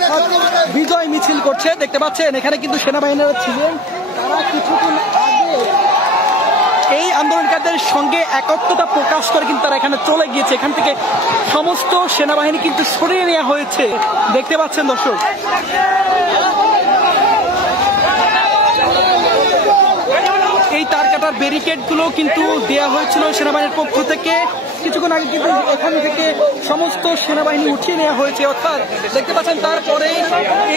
অর্থাৎ বিজয় মিছিল করছে। দেখতে পাচ্ছেন এখানে কিন্তু সেনাবাহিনীরা ছিলেন, তারা কিছুদিন আগে এই আন্দোলনকারীদের সঙ্গে একত্রতা প্রকাশ করে কিন্তু তারা এখানে চলে গিয়েছে। এখান থেকে সমস্ত সেনাবাহিনী কিন্তু সরিয়ে নেওয়া হয়েছে। দেখতে পাচ্ছেন দর্শক, এই তার কাটার ব্যারিকেড গুলো কিন্তু দেওয়া হয়েছিল সেনাবাহিনীর পক্ষ থেকে। কিছুক্ষণ আগে কিন্তু এখান থেকে সমস্ত সেনাবাহিনী উঠিয়ে নেওয়া হয়েছে। অর্থাৎ দেখতে পাচ্ছেন তারপরে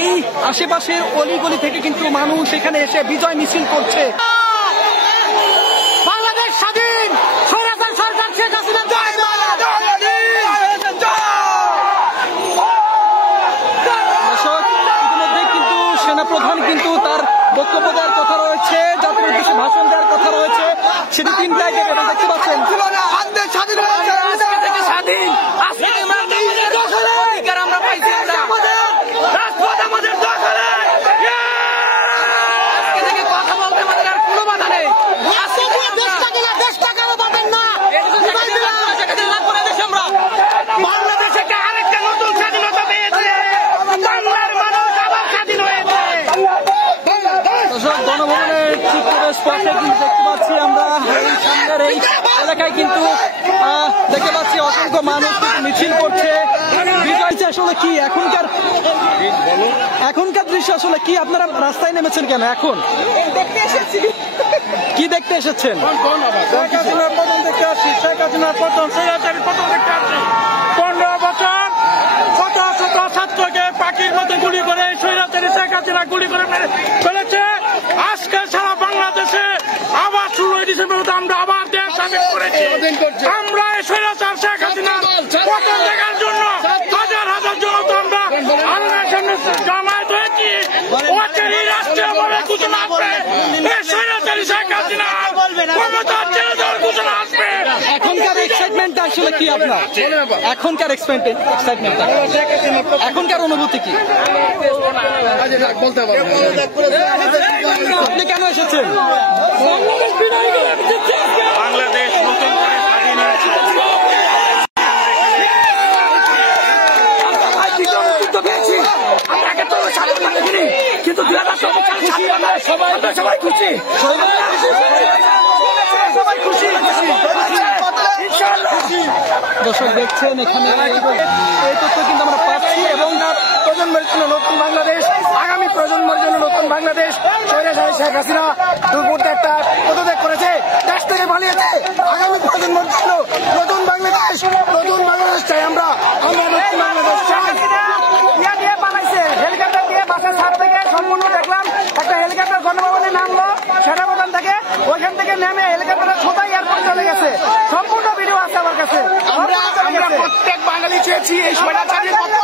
এই আশেপাশের অলিগলি থেকে কিন্তু মানুষ এখানে এসে বিজয় মিছিল করছে। বাংলাদেশ স্বাধীন, স্বৈরাচার সরকার শেখ হাসিনা ইতিমধ্যে কিন্তু সেনাপ্রধান কিন্তু তার বক্তব্য দেওয়ার কথা রয়েছে, জাতির উদ্দেশ্যে ভাষণ দেওয়ার কথা রয়েছে। সেটি 3টায় দেবে, দেখতে পাচ্ছেন গণভবনের ঠিক স্পটে কিন্তু দেখতে পাচ্ছি আমরা এই সামনের এই এলাকায় কিন্তু দেখতে পাচ্ছি অসংখ্য মানুষ মিছিল করছে। বিজয় আসলে কি এখনকার দৃশ্য আসলে কি? আপনারা রাস্তায় নেমেছেন কেন এখন? কি দেখতে এসেছেন? শেখ হাসিনার পতন দেখতে আসছি। শেখ হাসিনার পতন, স্বৈরাচারী পতন দেখতে আসছি। 15 বছর শত শত ছাত্রকে পাখির মতো গুলি করে স্বৈরাচারী শেখ হাসিনা গুলি করে মেরে ফেলেছে। আজকে সারা বাংলাদেশে আবার 16 ডিসেম্বর আমরা আবার দেশ স্বাধীন করেছি। আমরা এই স্বৈরাচার শেখ হাসিনা পতন দেখার জন্য হাজার হাজার জনতা আমরা আলোচনার সামনে জামায়াত হয়েছি। ওই রাষ্ট্রীয়ভাবে ঘোষণা আসবে এই স্বৈরাচারী শেখ হাসিনা ক্ষমতা ছেড়ে দেওয়ার ঘোষণা আসবে। এখনকার এক্সাইটমেন্ট আসলে কি আপনার? এখনকার এক্সাইটমেন্ট, এখনকার অনুভূতি কি? আপনি কেন এসেছেন? বাংলাদেশ নতুন করে স্বাধীন হয়েছে। কিন্তু সবাই খুশি, দর্শক দেখছেন এখানে এই তথ্য কিন্তু আমরা পাচ্ছি। এবং প্রজন্মের জন্য নতুন বাংলাদেশ, আগামী প্রজন্মের জন্য নতুন বাংলাদেশ। স্বৈরাচারী শেখ হাসিনা দুর্বৃত্ত একটা পদত্যাগ করেছে, দেশ থেকে পালিয়েছে। আগামী প্রজন্মের জন্য নতুন বাংলাদেশ, নতুন বাংলাদেশ চাই আমরা নতুন বাংলাদেশ চাই। দিয়ে বানাইছে হেলিকপ্টার দিয়ে বাসের ছাদ থেকে সম্পূর্ণ দেখলাম একটা হেলিকপ্টার গণভবনে নামলো সেনাপ্রধান থেকে, ওইখান থেকে নেমে হেলিকপ্টার সোজা এয়ারপোর্ট চলে গেছে। সম্পূর্ণ ভিডিও আছে আমার কাছে। আমরা প্রত্যেক বাঙালি চেয়েছি এই স্বৈরাচারীর পতন।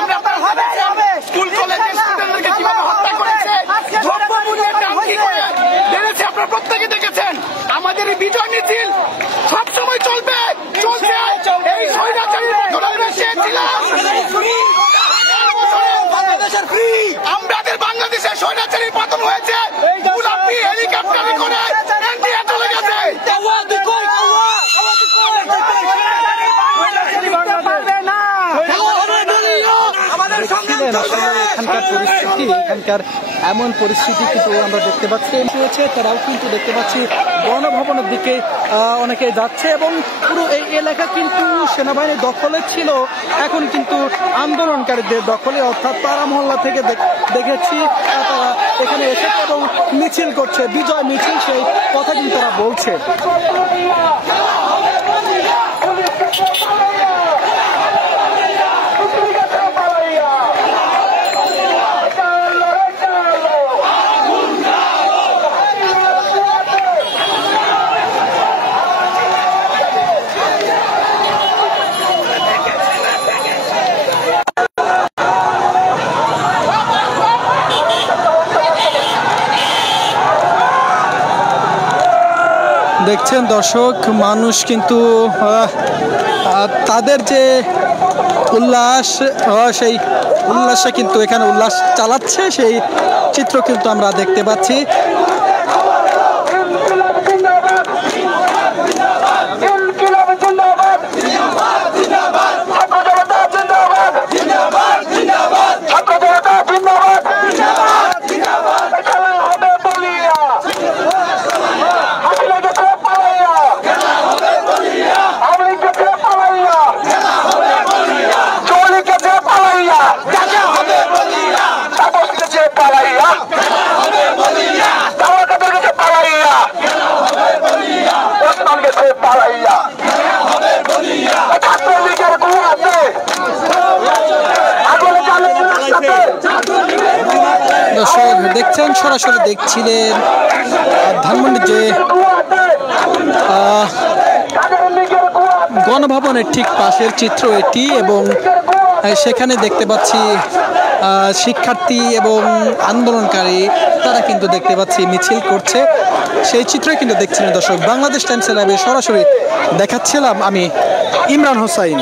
আমরা স্কুল কলেজের স্টুডেন্টদেরকে কিভাবে হত্যা করেছে, দ্রব্যমূল্যের দাম কি করে বেড়েছে আপনারা প্রত্যেকে দেখেছেন। আমাদের এই বিজয় মিছিল সবসময় চলবে, চলছে। এই স্বৈরাচারীর পতন আমরা চেয়েছিলাম। আমাদের বাংলাদেশের স্বৈরাচারীর পতন হয়েছে, গোলাপি হেলিকপ্টারে করে ইন্ডিয়া চলে গেছে। এখানকার এমন পরিস্থিতি কিন্তু আমরা দেখতে পাচ্ছি। তারাও কিন্তু দেখতে পাচ্ছি গণভবনের দিকে অনেকে যাচ্ছে এবং পুরো এই এলাকা কিন্তু সেনাবাহিনীর দখলে ছিল, এখন কিন্তু আন্দোলনকারীদের দখলে। অর্থাৎ পাড়া মহল্লা থেকে দেখেছি তারা এখানে এসে এবং মিছিল করছে, বিজয় মিছিল, সেই কথা কিন্তু তারা বলছে। দেখছেন দর্শক, মানুষ কিন্তু তাদের যে উল্লাস, সেই উল্লাসে কিন্তু এখানে উল্লাস চালাচ্ছে, সেই চিত্র কিন্তু আমরা দেখতে পাচ্ছি। দর্শক দেখছেন, সরাসরি দেখছিলেন ধানমন্ডির যে গণভবনের ঠিক পাশের চিত্র এটি, এবং সেখানে দেখতে পাচ্ছি শিক্ষার্থী এবং আন্দোলনকারী তারা কিন্তু দেখতে পাচ্ছি মিছিল করছে, সেই চিত্রই কিন্তু দেখছিলেন দর্শক। বাংলাদেশ টাইমস লাইভে সরাসরি দেখাচ্ছিলাম আমি ইমরান হোসাইন।